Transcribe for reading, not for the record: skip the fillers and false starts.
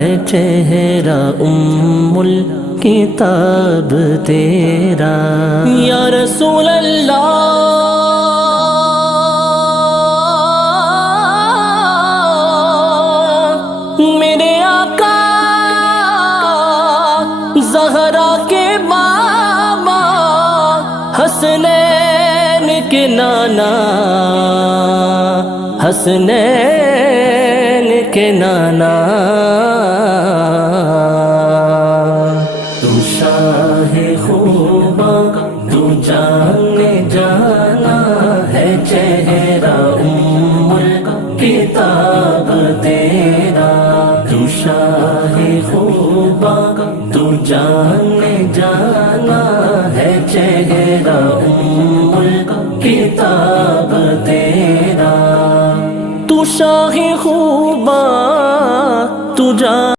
چہرہ کتاب تیرا یا رسول اللہ، میرے آقا زہرا کے بابا، حسنین کے نانا، حسنین کے نانا، تو شاہ خوبا تو جانے جانا ہے، چہرہ کتاب تیرا، تو شاہ خوبا تو جانے جانا ہے، چہرہ کتاب تیرا، تو شاہ خوبا تو جان